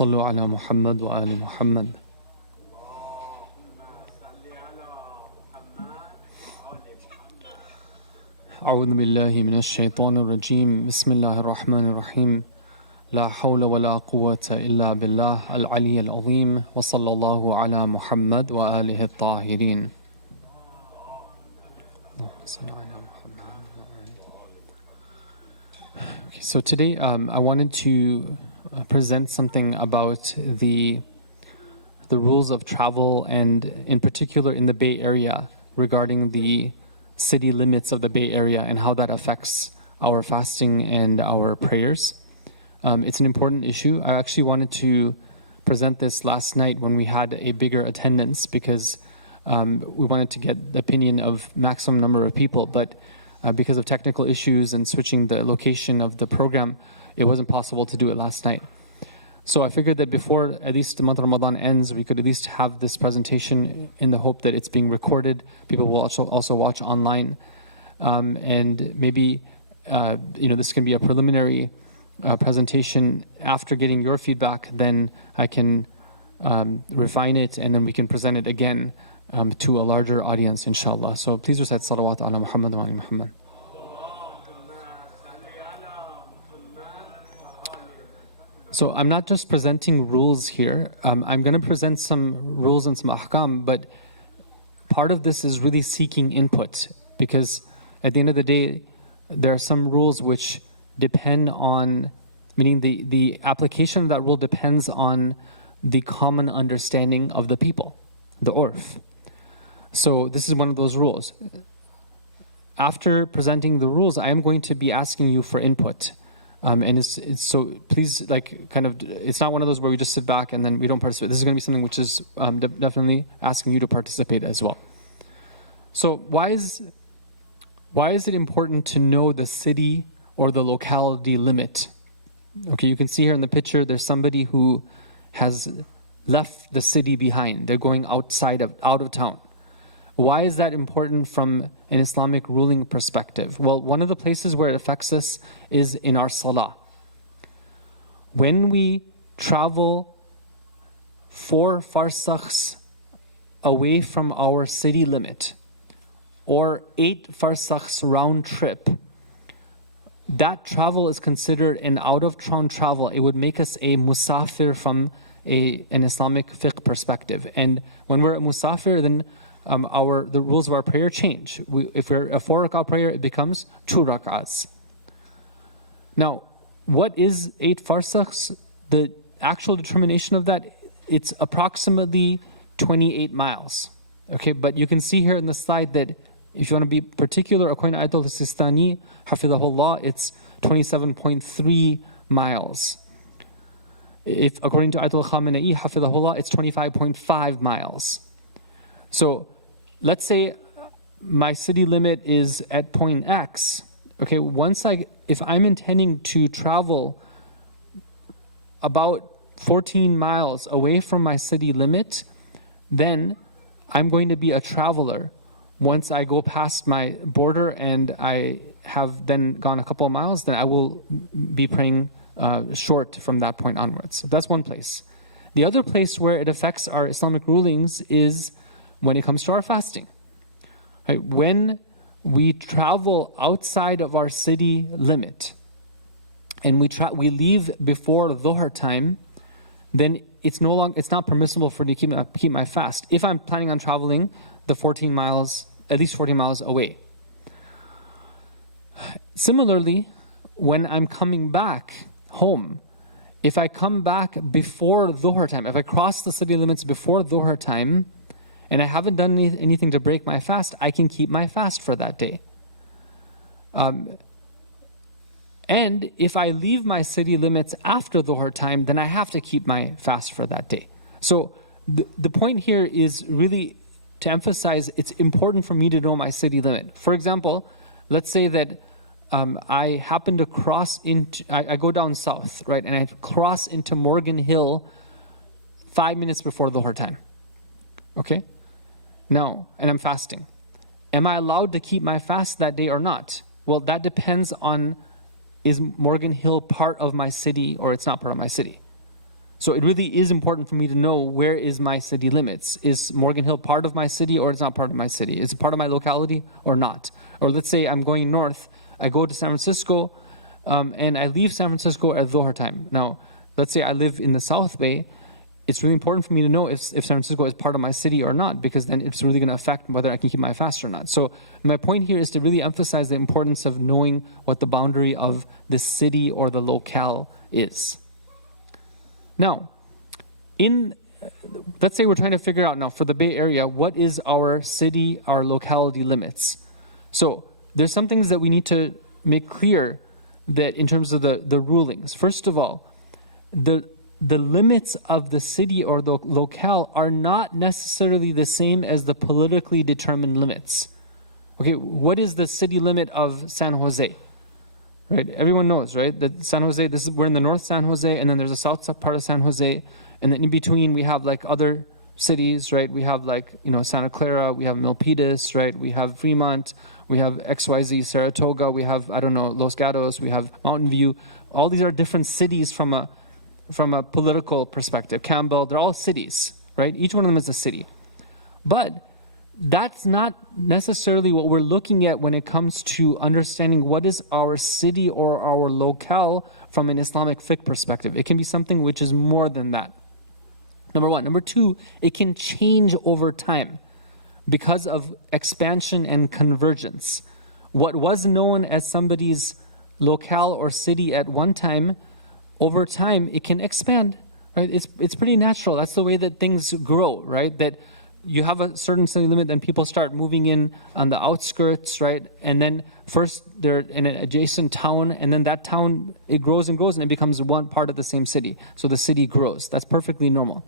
صلوا على محمد وآل محمد. أعوذ بالله من الشيطان الرجيم. بسم الله الرحمن الرحيم. لا حول ولا قوة إلا بالله العلي العظيم. وصلى الله على محمد وآله الطاهرين. Okay, so today I wanted to present something about the rules of travel, and in particular in the Bay Area, regarding the city limits of the Bay Area and how that affects our fasting and our prayers. It's an important issue. I actually wanted to present this last night when we had a bigger attendance, because we wanted to get the opinion of maximum number of people, but because of technical issues and switching the location of the program, it wasn't possible to do it last night. So I figured that before at least the month of Ramadan ends, we could at least have this presentation in the hope that it's being recorded. People will also watch online. And maybe, this can be a preliminary presentation. After getting your feedback, then I can refine it, and then we can present it again to a larger audience, inshallah. So please recite salawat ala Muhammad wa ala Muhammad. So I'm not just presenting rules here. I'm going to present some rules and some ahkam, but part of this is really seeking input, because at the end of the day, there are some rules which depend on, meaning the application of that rule depends on the common understanding of the people, the urf. So this is one of those rules. After presenting the rules, I am going to be asking you for input. And it's so please, it's not one of those where we just sit back and then we don't participate. This is going to be something which is definitely asking you to participate as well. So why is it important to know the city or the locality limit? Okay, you can see here in the picture, there's somebody who has left the city behind. They're going out of town. Why is that important from an Islamic ruling perspective? Well, one of the places where it affects us is in our salah. When we travel 4 farsakhs away from our city limit, or 8 farsakhs round trip, that travel is considered an out-of-town travel. It would make us a musafir from an Islamic fiqh perspective. And when we're a musafir, then the rules of our prayer change. If we're a 4 rak'ah prayer, it becomes 2 rak'ahs. Now, what is 8 farsakhs? The actual determination of that, it's approximately 28 miles. Okay, but you can see here in the slide that if you want to be particular, according to Ayatul Sistani, Hafidhahullah, it's 27.3 miles. If according to Ayatul Khamenei, Hafidhahullah, it's 25.5 miles. So let's say my city limit is at point X. Okay, if I'm intending to travel about 14 miles away from my city limit, then I'm going to be a traveler. Once I go past my border and I have then gone a couple of miles, then I will be praying short from that point onwards. That's one place. The other place where it affects our Islamic rulings is when it comes to our fasting. Right? When we travel outside of our city limit and we leave before Dhuhr time, then it's not permissible for me to keep my fast if I'm planning on traveling the at least 14 miles away. Similarly, when I'm coming back home, if I come back before Dhuhr time, if I cross the city limits before Dhuhr time, and I haven't done anything to break my fast, I can keep my fast for that day. And if I leave my city limits after Dhuhr time, then I have to keep my fast for that day. So the point here is really to emphasize it's important for me to know my city limit. For example, let's say that I happen to I go down south, right, and I cross into Morgan Hill 5 minutes before Dhuhr time. Okay? No, and I'm fasting. Am I allowed to keep my fast that day or not? Well, that depends on, is Morgan Hill part of my city or it's not part of my city? So it really is important for me to know where is my city limits. Is Morgan Hill part of my city or it's not part of my city? Is it part of my locality or not? Or let's say I'm going north, I go to San Francisco, and I leave San Francisco at Dhuhr time. Now, let's say I live in the South Bay. It's really important for me to know if San Francisco is part of my city or not, because then it's really going to affect whether I can keep my fast or not. So my point here is to really emphasize the importance of knowing what the boundary of the city or the locale is. Now, let's say we're trying to figure out now for the Bay Area, what is our city, our locality limits? So there's some things that we need to make clear that in terms of the rulings. First of all, the limits of the city or the locale are not necessarily the same as the politically determined limits. Okay, what is the city limit of San Jose? Right, everyone knows, right, that San Jose, we're in the North San Jose, and then there's a south part of San Jose, and then in between we have like other cities, right? We have like, Santa Clara, we have Milpitas, right? We have Fremont, we have XYZ, Saratoga, we have, Los Gatos, we have Mountain View. All these are different cities from a political perspective. Campbell, they're all cities, right? Each one of them is a city. But that's not necessarily what we're looking at when it comes to understanding what is our city or our locale from an Islamic fiqh perspective. It can be something which is more than that. Number one. Number two, it can change over time because of expansion and convergence. What was known as somebody's locale or city at one time, over time, it can expand. Right? It's pretty natural. That's the way that things grow, right? That you have a certain city limit, then people start moving in on the outskirts, right? And then first they're in an adjacent town, and then that town, it grows and grows, and it becomes one part of the same city. So the city grows. That's perfectly normal.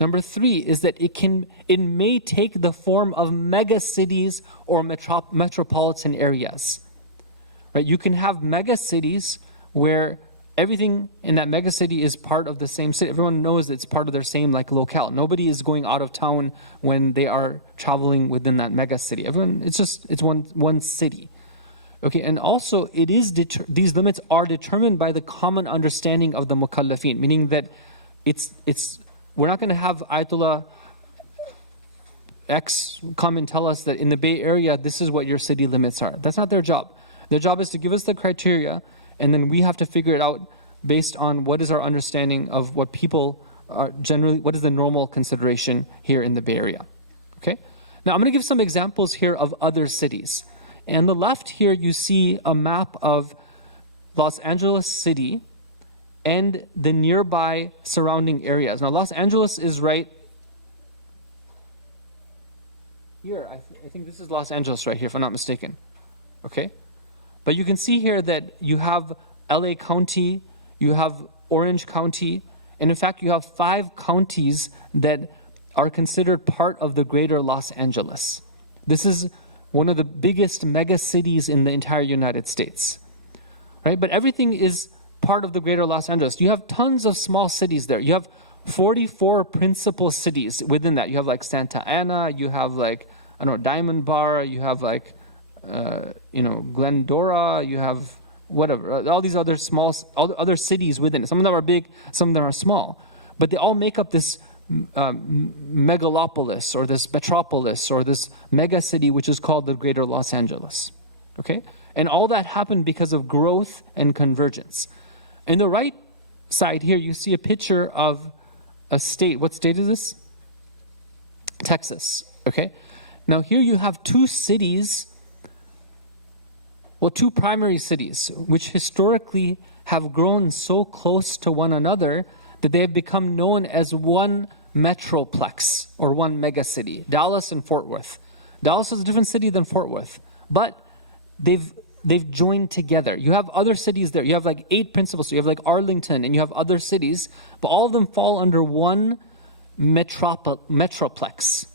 Number three is that it may take the form of mega cities or metropolitan areas. Right? You can have mega cities where everything in that mega city is part of the same city. Everyone knows it's part of their same locale. Nobody is going out of town when they are traveling within that mega city. It's one city. Okay, and also these limits are determined by the common understanding of the mukallafin, meaning that we're not going to have Ayatollah X come and tell us that in the Bay Area this is what your city limits are. That's not their job. Their job is to give us the criteria, and then we have to figure it out based on what is our understanding of what people are generally, what is the normal consideration here in the Bay Area. Okay? Now I'm going to give some examples here of other cities. And on the left here you see a map of Los Angeles City and the nearby surrounding areas. Now Los Angeles is right here. I think this is Los Angeles right here, if I'm not mistaken. Okay? But you can see here that you have LA County, you have Orange County, and in fact you have 5 counties that are considered part of the greater Los Angeles. This is one of the biggest mega cities in the entire United States. Right? But everything is part of the greater Los Angeles. You have tons of small cities there. You have 44 principal cities within that. You have like Santa Ana, you have like, Diamond Bar, you have like, Glendora, you have whatever, all these other other cities within it. Some of them are big, some of them are small. But they all make up this megalopolis or this metropolis or this mega city which is called the greater Los Angeles. Okay? And all that happened because of growth and convergence. In the right side here, you see a picture of a state. What state is this? Texas. Okay? Now here you have 2 cities, 2 primary cities, which historically have grown so close to one another that they have become known as one metroplex or one megacity, Dallas and Fort Worth. Dallas is a different city than Fort Worth, but they've joined together. You have other cities there. You have like 8 principal cities. You have like Arlington, and you have other cities, but all of them fall under one metroplex.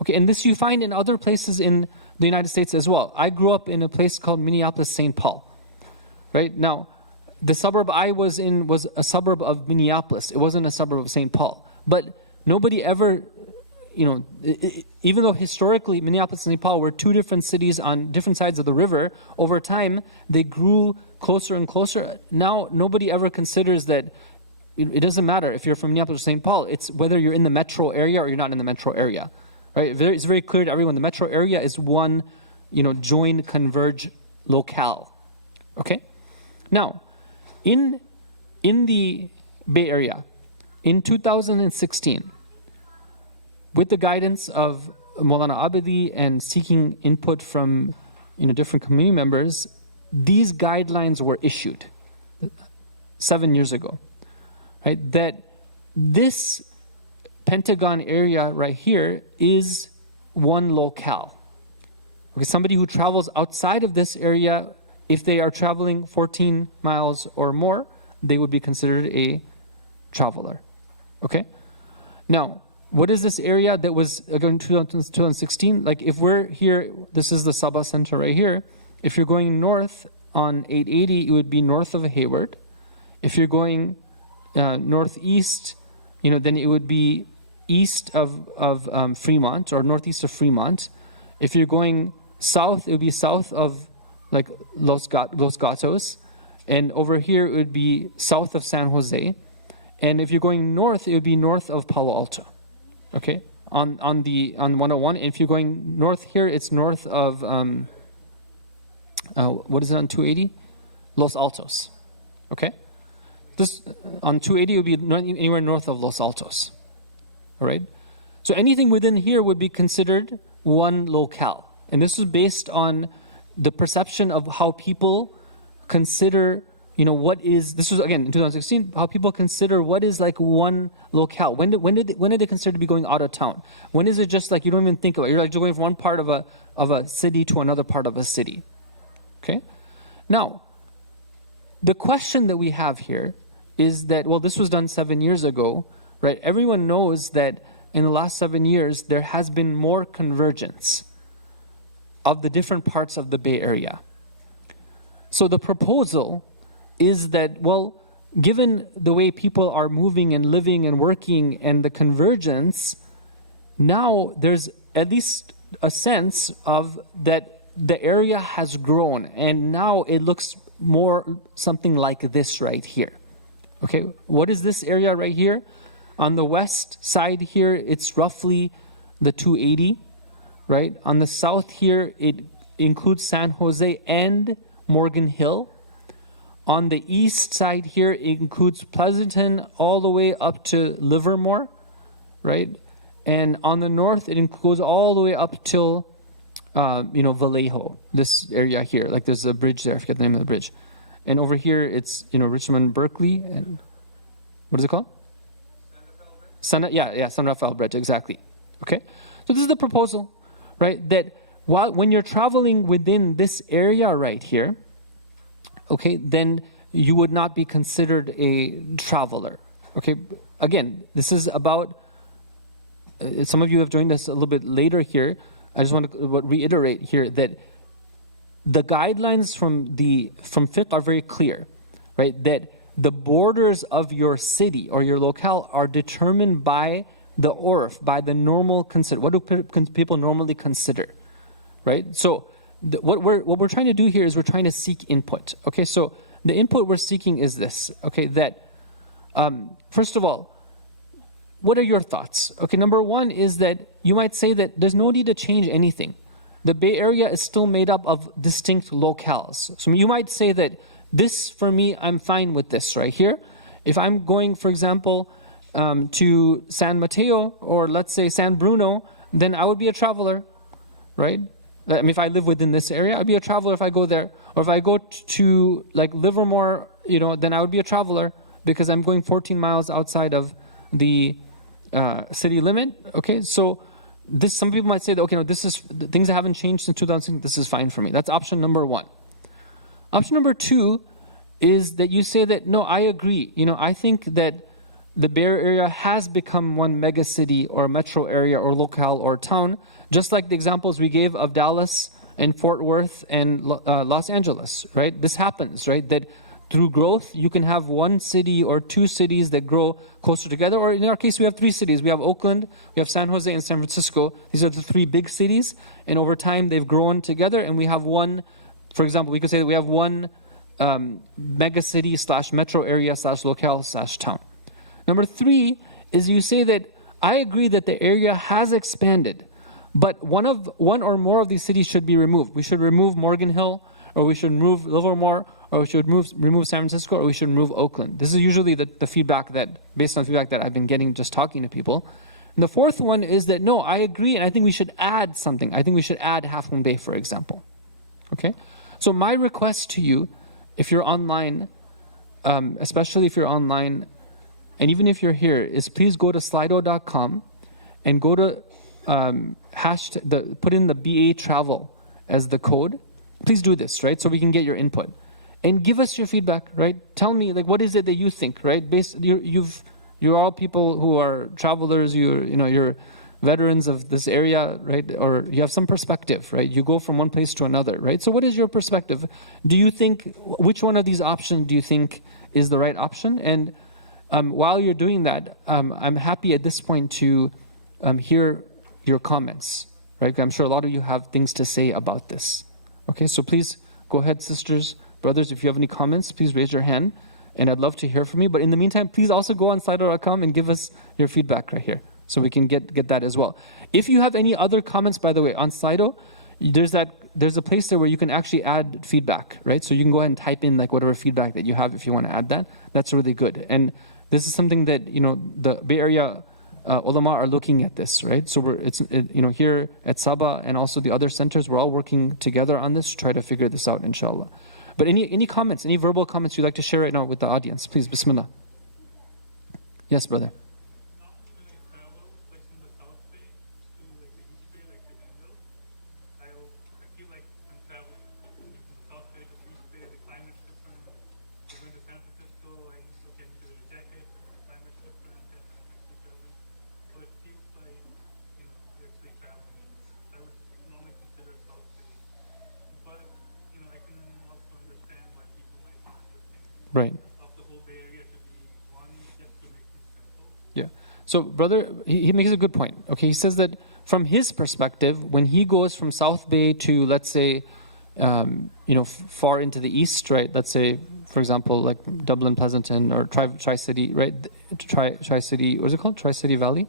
Okay, and this you find in other places in the United States as well. I grew up in a place called Minneapolis, St. Paul. Right? Now, the suburb I was in was a suburb of Minneapolis. It wasn't a suburb of St. Paul. But nobody ever, even though historically Minneapolis and St. Paul were 2 different cities on different sides of the river, over time they grew closer and closer. Now nobody ever considers that it doesn't matter if you're from Minneapolis or St. Paul. It's whether you're in the metro area or you're not in the metro area, right? It's very clear to everyone. The metro area is one, joined, converge locale. Okay. Now, in the Bay Area, in 2016, with the guidance of Maulana Abedi and seeking input from different community members, these guidelines were issued 7 years ago, right? That this Pentagon area right here is one locale. Okay, somebody who travels outside of this area, if they are traveling 14 miles or more, they would be considered a traveler. Okay? Now, what is this area that was in 2016? Like if we're here, this is the SABA Center right here. If you're going north on 880, it would be north of Hayward. If you're going northeast, then it would be east of Fremont or northeast of Fremont. If you're going south, it would be south of like Los Gatos. And over here, it would be south of San Jose. And if you're going north, it would be north of Palo Alto. Okay, on 101. And if you're going north here, it's north of what is it on 280? Los Altos. Okay, this on 280 would be anywhere north of Los Altos. All right, so anything within here would be considered one locale, and this is based on the perception of how people consider. What is, this was again in 2016, how people consider what is like one locale. When did they consider to be going out of town? When is it just like you don't even think about it? You're like going from one part of a city to another part of a city. Okay? Now, the question that we have here is that, well, this was done 7 years ago, right? Everyone knows that in the last 7 years, there has been more convergence of the different parts of the Bay Area. So the proposal is that, well, given the way people are moving and living and working and the convergence, now there's at least a sense of that the area has grown and now it looks more something like this right here. Okay, what is this area right here? On the west side here, it's roughly the 280, right? On the south here, it includes San Jose and Morgan Hill. On the east side here, it includes Pleasanton all the way up to Livermore, right? And on the north, it goes all the way up till, Vallejo, this area here. Like there's a bridge there, I forget the name of the bridge. And over here, it's, Richmond, Berkeley, and what is it called? San Rafael Bridge, exactly. Okay? So this is the proposal, right? That when you're traveling within this area right here, okay, then you would not be considered a traveler. Okay, again, this is about, some of you have joined us a little bit later here. I just want to reiterate here that the guidelines from fiqh are very clear, right? That the borders of your city or your locale are determined by the urf, by the normal consider. What do people normally consider, right? So what we're trying to do here is we're trying to seek input. Okay, so the input we're seeking is this. Okay, that first of all, what are your thoughts? Okay, number one is that you might say that there's no need to change anything. The Bay Area is still made up of distinct locales. So you might say that this, for me, I'm fine with this right here. If I'm going, for example, to San Mateo or let's say San Bruno, then I would be a traveler, right? I mean, if I live within this area, I'd be a traveler if I go there. Or if I go to like Livermore, then I would be a traveler because I'm going 14 miles outside of the city limit. Okay, so some people might say that, okay, no, this is things that haven't changed since 2006. This is fine for me. That's option number one. Option number two is that you say that, no, I agree. I think that the Bay Area has become one mega city or metro area or locale or town, just like the examples we gave of Dallas and Fort Worth and Los Angeles, right? This happens, right? That through growth, you can have one city or two cities that grow closer together. Or in our case, we have three cities. We have Oakland, we have San Jose, and San Francisco. These are the three big cities. And over time, they've grown together. And we have one, for example, we could say that we have one mega city / metro area / locale / town. Number 3 is you say that I agree that the area has expanded, but one or more of these cities should be removed. We should remove Morgan Hill, or we should remove Livermore, or we should remove San Francisco, or we should remove Oakland. This is usually the feedback based on feedback that I've been getting just talking to people. And the 4th one is that no, I agree, and I think we should add something. I think we should add Half Moon Bay, for example. Okay? So my request to you, if you're online, especially if you're online, and even if you're here, is please go to slido.com and go to put in the BA travel as the code. Please do this, right? So we can get your input. And give us your feedback, right? Tell me, like, what is it that you think, right? You're all people who are travelers, you're veterans of this area, right? Or you have some perspective, right? You go from one place to another, right? So what is your perspective? Do you think, which one of these options do you think is the right option? And while you're doing that, I'm happy at this point to hear your comments, right? I'm sure a lot of you have things to say about this. Okay, so please go ahead, sisters, brothers, if you have any comments, please raise your hand, and I'd love to hear from you. But in the meantime, please also go on Slido.com and give us your feedback right here, so we can get that as well. If you have any other comments, by the way, on Slido, there's a place there where you can actually add feedback, right? So you can go ahead and type in like whatever feedback that you have if you want to add that. That's really good. And this is something that, the Bay Area ulama are looking at this, right? So here at SABA and also the other centers, we're all working together on this to try to figure this out, inshallah. But any comments, any verbal comments you'd like to share right now with the audience, please, bismillah. Yes, brother. Right. Yeah. So, brother, he makes a good point. Okay, he says that from his perspective, when he goes from South Bay to, let's say, far into the east, right? Let's say, for example, like Dublin, Pleasanton, or Tri-City, right? Tri-City, what is it called? Tri-City Valley?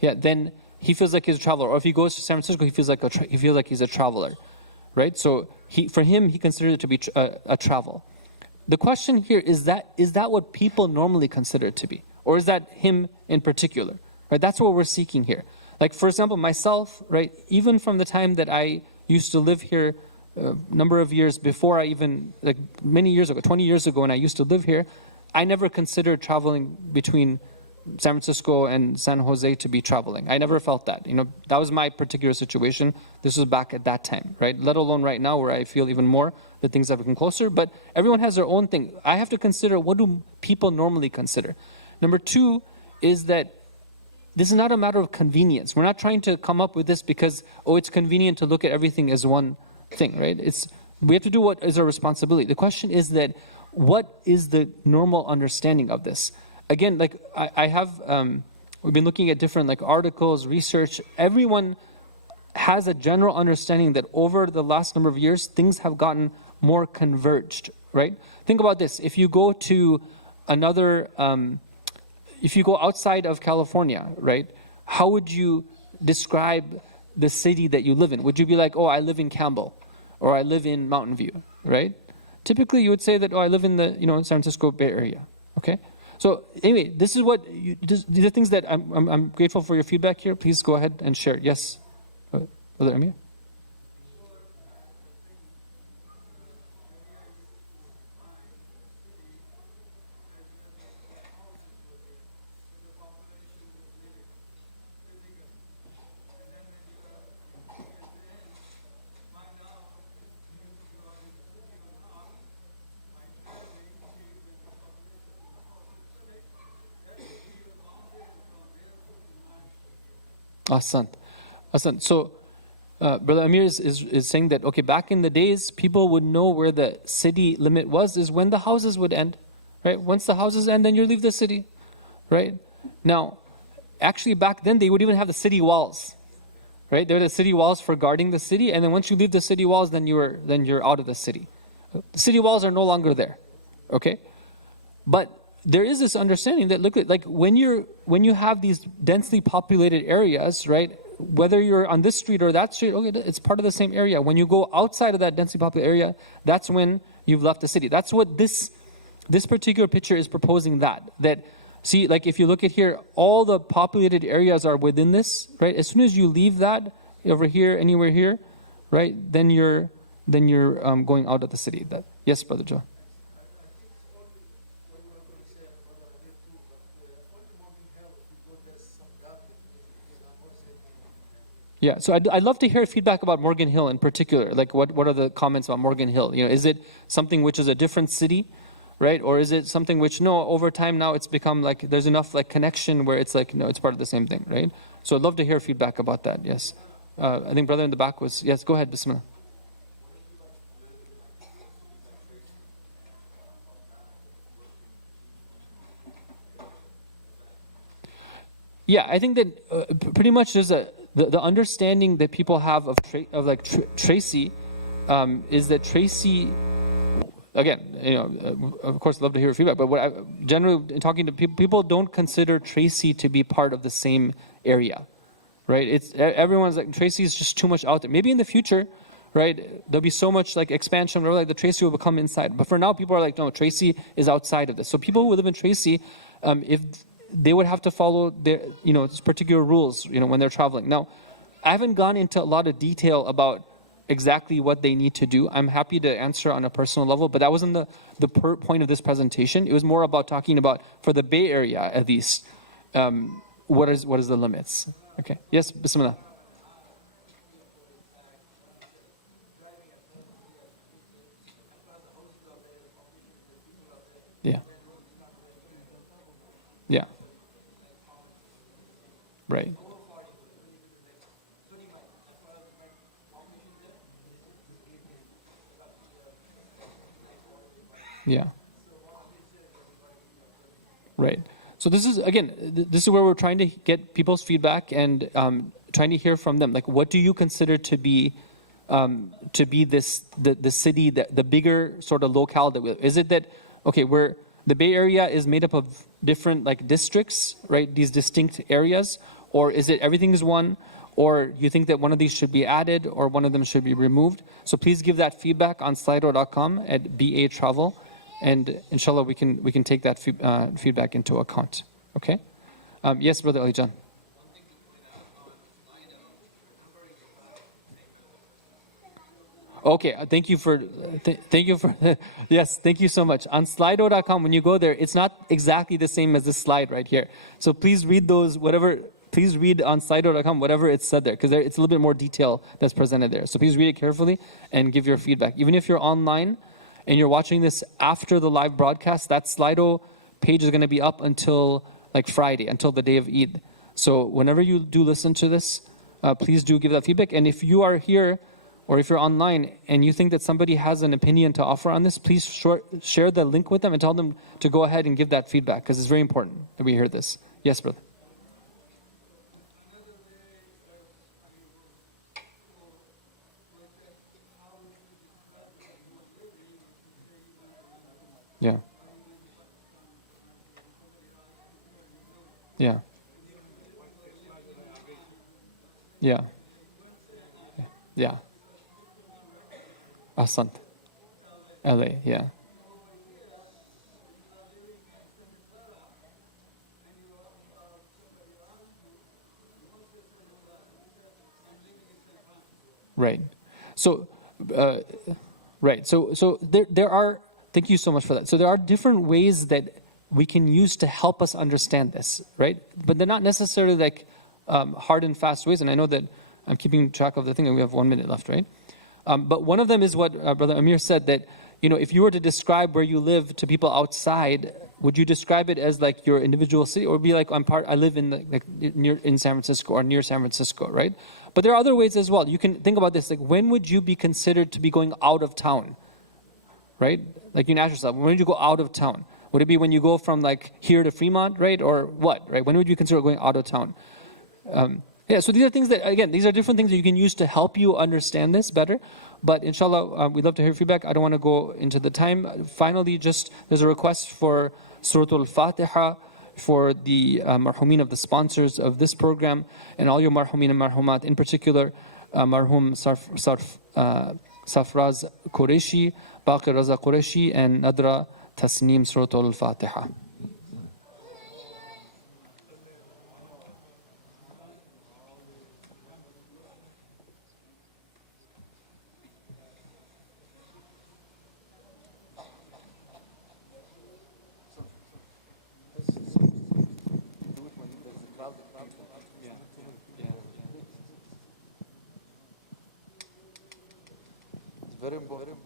Yeah. Then he feels like he's a traveler. Or if he goes to San Francisco, he feels like he's a traveler, right? So for him, he considers it to be a travel. The question here is that what people normally consider it to be? Or is that him in particular? Right? That's what we're seeking here. Like, for example, myself, right? Even from the time that I used to live here, a number of years before I even, like many years ago, 20 years ago when I used to live here, I never considered traveling between San Francisco and San Jose to be traveling. I never felt that. That was my particular situation. This was back at that time, right? Let alone right now where I feel even more that things have become closer. But everyone has their own thing. I have to consider, what do people normally consider? Number 2 is that this is not a matter of convenience. We're not trying to come up with this because, it's convenient to look at everything as one thing, right? We have to do what is our responsibility. The question is that, what is the normal understanding of this? Again, like I have, we've been looking at different like articles, research. Everyone has a general understanding that over the last number of years, things have gotten more converged, right? Think about this. If you go to if you go outside of California, right? How would you describe the city that you live in? Would you be like, I live in Campbell, or I live in Mountain View, right? Typically, you would say that, I live in the San Francisco Bay Area, okay? So anyway, this is these are things that I'm grateful for your feedback here. Please go ahead and share. Yes, Brother Amir. Ahsan. So, Brother Amir is saying that, back in the days, people would know where the city limit is when the houses would end, right? Once the houses end, then you leave the city, right? Now, actually back then, they would even have the city walls, right? There were the city walls for guarding the city, and then once you leave the city walls, then you're out of the city. The city walls are no longer there, okay? But there is this understanding that look at like when you have these densely populated areas, right? Whether you're on this street or that street, okay, it's part of the same area. When you go outside of that densely populated area, that's when you've left the city. That's what this particular picture is proposing. That see, like if you look at here, all the populated areas are within this, right? As soon as you leave that over here, anywhere here, right? Then you're going out of the city. Yes, Brother Joe. Yeah, so I'd love to hear feedback about Morgan Hill in particular. Like, what are the comments about Morgan Hill? Is it something which is a different city, right? Or is it something which, no, over time now it's become like there's enough like connection where it's like, no, it's part of the same thing, right? So I'd love to hear feedback about that, yes. I think brother in the back was, yes, go ahead, Bismillah. Yeah, I think that pretty much there's the understanding that people have of Tracy is that Tracy, again, of course, love to hear feedback. But generally talking to people don't consider Tracy to be part of the same area, right? Everyone's like Tracy is just too much out there. Maybe in the future, right, there'll be so much like expansion where like the Tracy will become inside. But for now, people are like, no, Tracy is outside of this. So people who live in Tracy, if they would have to follow their, particular rules, when they're traveling. Now, I haven't gone into a lot of detail about exactly what they need to do. I'm happy to answer on a personal level, but that wasn't the point of this presentation. It was more about talking about, for the Bay Area at least, what is the limits. Okay. Yes, Bismillah. Yeah. Yeah. Right. Yeah. Right. So this is, again, this is where we're trying to get people's feedback and trying to hear from them. Like, what do you consider to be this the city, the bigger sort of locale that is it that, okay, the Bay Area is made up of different like districts, right? These distinct areas, or is it everything is one? Or you think that one of these should be added or one of them should be removed? So please give that feedback on slido.com at BA Travel. And inshallah, we can take that feedback into account. Okay? Yes, Brother Ali Jan. Okay, thank you for yes, thank you so much. On slido.com, when you go there, it's not exactly the same as this slide right here. So please read please read on slido.com whatever it's said there, because it's a little bit more detail that's presented there. So please read it carefully and give your feedback. Even if you're online and you're watching this after the live broadcast, that Slido page is going to be up until like Friday, until the day of Eid. So whenever you do listen to this, please do give that feedback. And if you are here or if you're online and you think that somebody has an opinion to offer on this, please share the link with them and tell them to go ahead and give that feedback, because it's very important that we hear this. Yes, brother. Yeah. Yeah. Yeah. Yeah. Asant. LA, yeah. Right. So, right. So there are. Thank you so much for that. So there are different ways that we can use to help us understand this, right? But they're not necessarily like hard and fast ways. And I know that I'm keeping track of the thing, and we have 1 minute left, right? But one of them is what Brother Amir said, that if you were to describe where you live to people outside, would you describe it as like your individual city, or be like I live in in San Francisco or near San Francisco, right? But there are other ways as well. You can think about this, like when would you be considered to be going out of town, right? Like you ask yourself, when would you go out of town? Would it be when you go from like here to Fremont, right? Or what, right? When would you consider going out of town? Yeah, so these are things that, again, these are different things that you can use to help you understand this better. But inshallah, we'd love to hear feedback. I don't want to go into the time. Finally, there's a request for Surah Al-Fatiha for the marhumin of the sponsors of this program, and all your marhumin and marhumat, in particular marhum Safraz Qureshi, Baqir Raza Qureshi, and Nadra Tasneem. Surah Al-Fatiha. Very important.